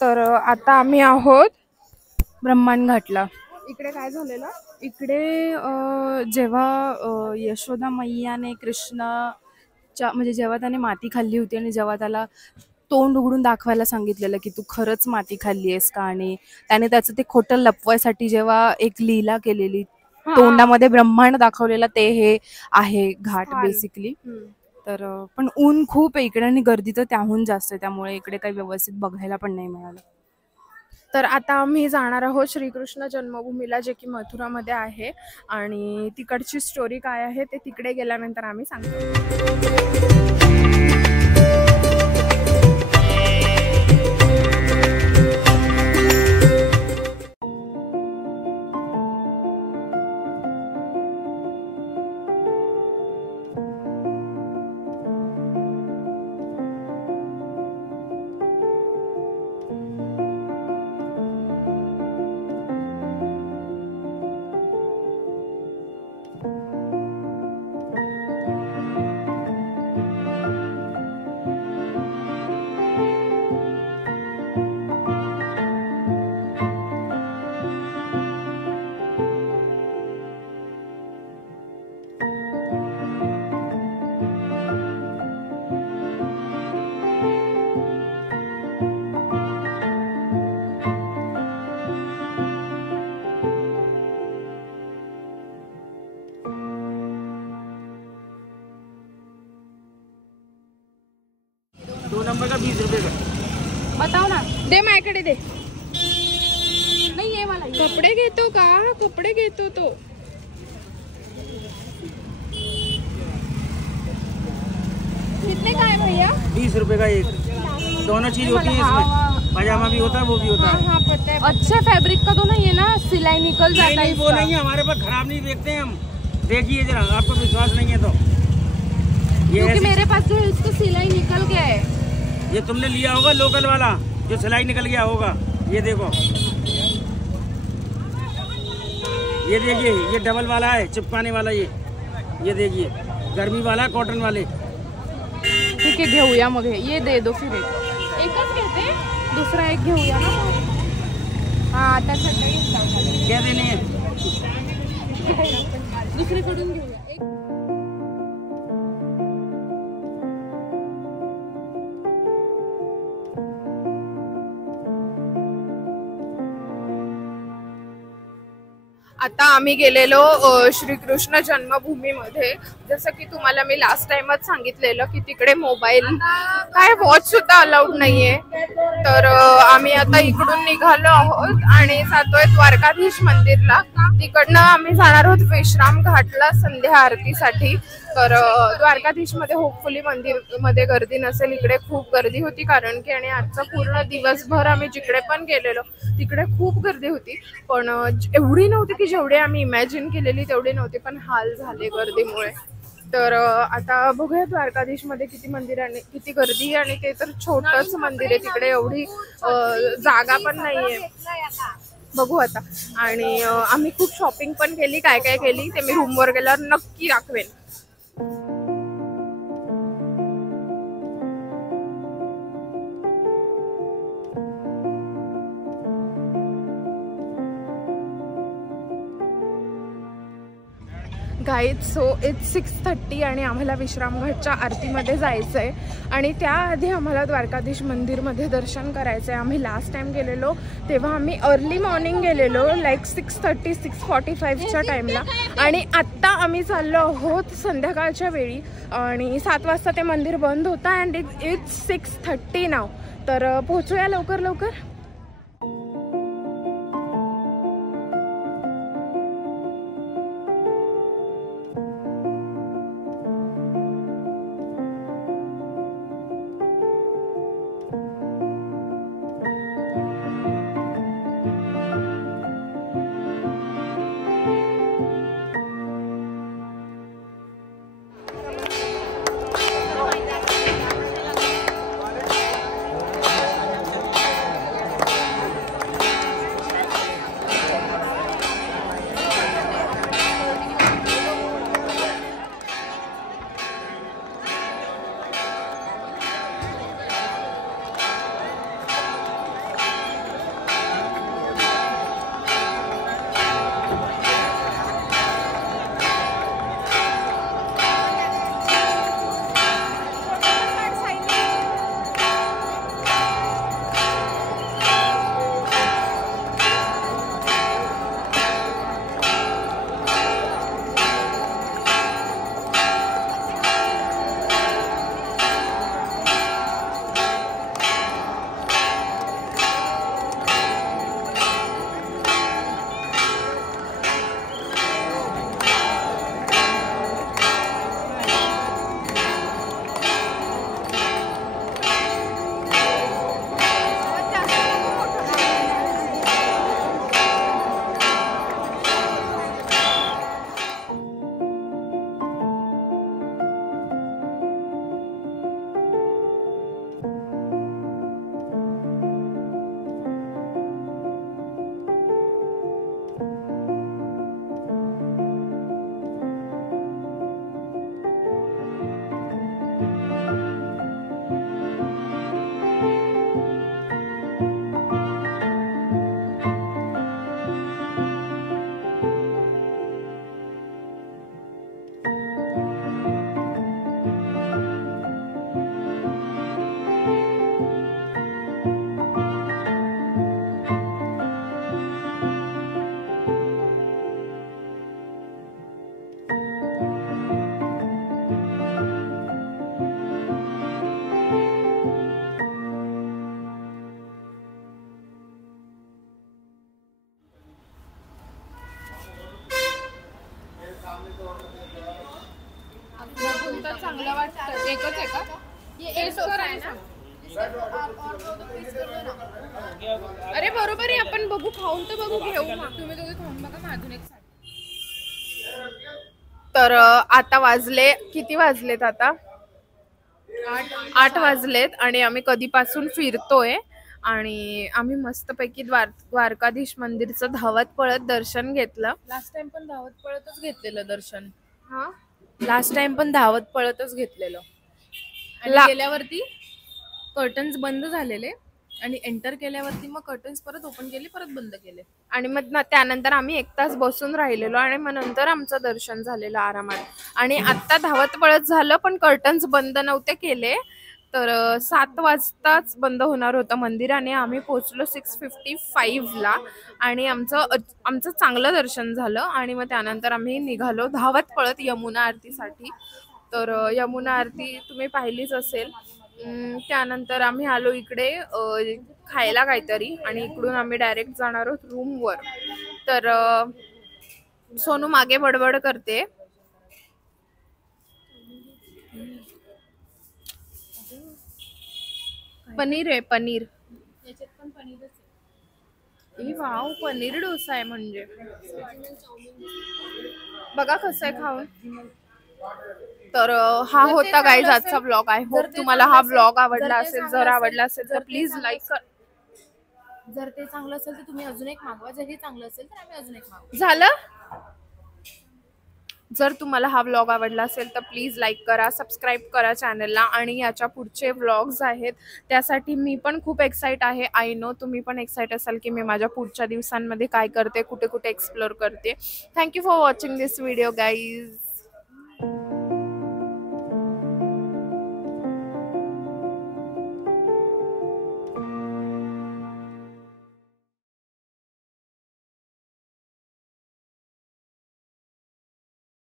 तर आता आम्ही आहोत ब्रह्मांड घाटला. इकडे काय झालेलं, इकडे जेव्हा यशोदा मैयाने कृष्णाच्या म्हणजे जेव्हा त्याने माती खाल्ली होती आणि जेव्हा त्याला तोंड उघडून दाखवायला सांगितलेलं की तू खरंच माती खाल्ली आहेस का, आणि त्याने त्याचं ते खोटं लपवायसाठी जेव्हा एक लीला केलेली, तोंडामध्ये ब्रह्मांड दाखवलेला, ते हे आहे घाट बेसिकली. तर पण ऊन खूप आहे इकडे आणि गर्दी तर त्याहून जास्त आहे, त्यामुळे इकडे काही व्यवस्थित बघायला पण नाही मिळालं. तर आता आम्ही जाणार आहोत श्रीकृष्ण जन्मभूमीला, जे की मथुरामध्ये आहे, आणि तिकडची स्टोरी काय आहे ते तिकडे गेल्यानंतर आम्ही सांगतो. दो नंबर का 20 रुपए का बताओ ना. दे माझ्याकडे दे. नाही ये मला. कपडे घेतो का? कपडे घेतो तो. कितने का है भैया? 20 रुपए का एक. दोनों चीज होती है इसमें, पजामा भी होता है वो भी होता है. हाँ पता है. अच्छे फैब्रिक का तो नहीं है ना, सिलाई निकल जाता है. वो नहीं है हमारे पास, खराब नहीं बेचते हैं हम. देखिए जरा, आपको विश्वास नहीं है तो क्योंकि मेरे पास जो है इसको सिलाई निकल गया है. ये तुमने लिया होगा लोकल वाला जो सिलाई निकल गया होगा. ये देखो, ये देखिए, ये डबल वाला है, चिपकाने वाला. ये देखिए, गर्मी वाला कॉटन वाले. ठीक आहे, घेऊया मग ये दे दो. फिर एकच घेते, दुसरा एक घेऊया ना. हा आता सकाळी क्या देने हैं, दुसरीकडून घेऊया. आता आम्ही गेलेलो श्रीकृष्ण जन्मभूमीमध्ये. जसं की तुम्हाला मी लास्ट टाइमच सांगितलेलं की तिकडे मोबाईल काय वॉच सुद्धा अलाउड नाहीये. तर आम्ही आता इकडून निघालो आहोत आणि जातोय द्वारकाधीश मंदिरला. तिकडनं आम्ही जाणार आहोत विश्राम घाटला संध्या आरतीसाठी. तर द्वारकाधीश मध्ये होपफुली मंदिर मध्ये गर्दी नसेल. इकडे खूप गर्दी होती, कारण की आणि आजचा पूर्ण दिवसभर आम्ही जिकडे पण गेलेलो तिकडे खूप गर्दी होती. पण एवढी नव्हती की जेवढे आम्ही इमॅजिन केलेली तेवढी नव्हती, पण हाल झाले गर्दीमुळे. तर आता बघूया द्वारकाधीश मध्ये किती मंदिर आणि किती गर्दी, आणि ते तर छोटंच मंदिर आहे, तिकडे एवढी जागा पण नाहीये. बघू आता. आणि आम्ही खूप शॉपिंग पण केली, काय काय केली ते मी रूमवर गेल्यावर नक्की दाखवेन. गाईज, सो इट्स 6:30 आणि आम्हाला विश्रामघाटच्या आरतीमध्ये जायचं आहे. आणि त्याआधी आम्हाला द्वारकाधीश मंदिरमध्ये दर्शन करायचं आहे. आम्ही लास्ट टाइम गेलेलो तेव्हा आम्ही अर्ली मॉर्निंग गेलेलो, लाईक 6:30 6:45च्या टाईमला. आणि आत्ता आम्ही चाललो आहोत संध्याकाळच्या वेळी, आणि 7 वाजता ते मंदिर बंद होतं. अँड इट्स 6:30 नाव. तर पोहोचूया लवकर लवकर. एकच आहे का? ये डोसा आहे ना? अरे बरोबर आहे, आपण बघू, खाऊन तर बघू, घेऊ मग. तुम्ही दोघे खाऊन बघा, मग अजून एक सांग. तर आता वाजले, किती वाजलेत आता? 8 वाजलेत आणि आम्ही कधीपासून फिरतोय आणि आम्ही मस्तपैकी द्वारकाधीश मंदिरचं धावत पळत दर्शन घेतलं. लास्ट टाइम पण धावत पळतच घेतलेलं दर्शन. हा, लास्ट टाइम पण धावत पळतच घेतलेलं. आणि ला- गेल्यावरती कर्टन्स बंद झालेले आणि एंटर केल्यावरती मग कर्टन्स परत ओपन केले, परत बंद केले. आणि मग त्यानंतर आम्ही 1 तास बसून राहिलेलो आणि मग नंतर आमचं दर्शन झालेलं आरामात. आणि आत्ता धावत पळत झालं पण कर्टन्स बंद नव्हते केले, तर 7 वाजताच बंद होणार होतं मंदिर आणि आम्ही पोहोचलो 6:55ला आणि आमचं चांगलं दर्शन झालं. आणि मग त्यानंतर आम्ही निघालो धावत पळत यमुना आरतीसाठी. तर यमुना आरती तुम्ही पाहिलीच असेल. त्यानंतर आम्ही आलो इकडे खायला काहीतरी आणि इकडून आम्ही डायरेक्ट जाणार आहोत रूमवर. तर सोनू मागे बडबड करते. पनीर आहे, पनीर. याच्यात पण पनीरच आहे. ई वाव, पनीर डोसा आहे म्हणजे. बघा कसं आहे खाऊन. तर हा होता गाईज आजचा ब्लॉग. आय होप तुम्हाला हा ब्लॉग आवडला असेल. जर आवडला असेल तर प्लीज लाईक कर. जर ते चांगलं असेल तर तुम्ही अजून एक मागवा, जर हे चांगलं असेल तर आम्ही अजून एक मागवू. झालं. जर तुम्हाला हा ब्लॉग आवडला असेल तर प्लीज लाईक करा, सबस्क्राईब करा चॅनलला. आणि याच्या पुढचे व्लॉग्स आहेत त्यासाठी मी पण खूप एक्साइट आहे. आय नो तुम्ही पण एक्साइट असाल की मी माझ्या पुढच्या दिवसांमध्ये काय करते, कुठे कुठे एक्सप्लोर करते. Thank you for watching this video guys.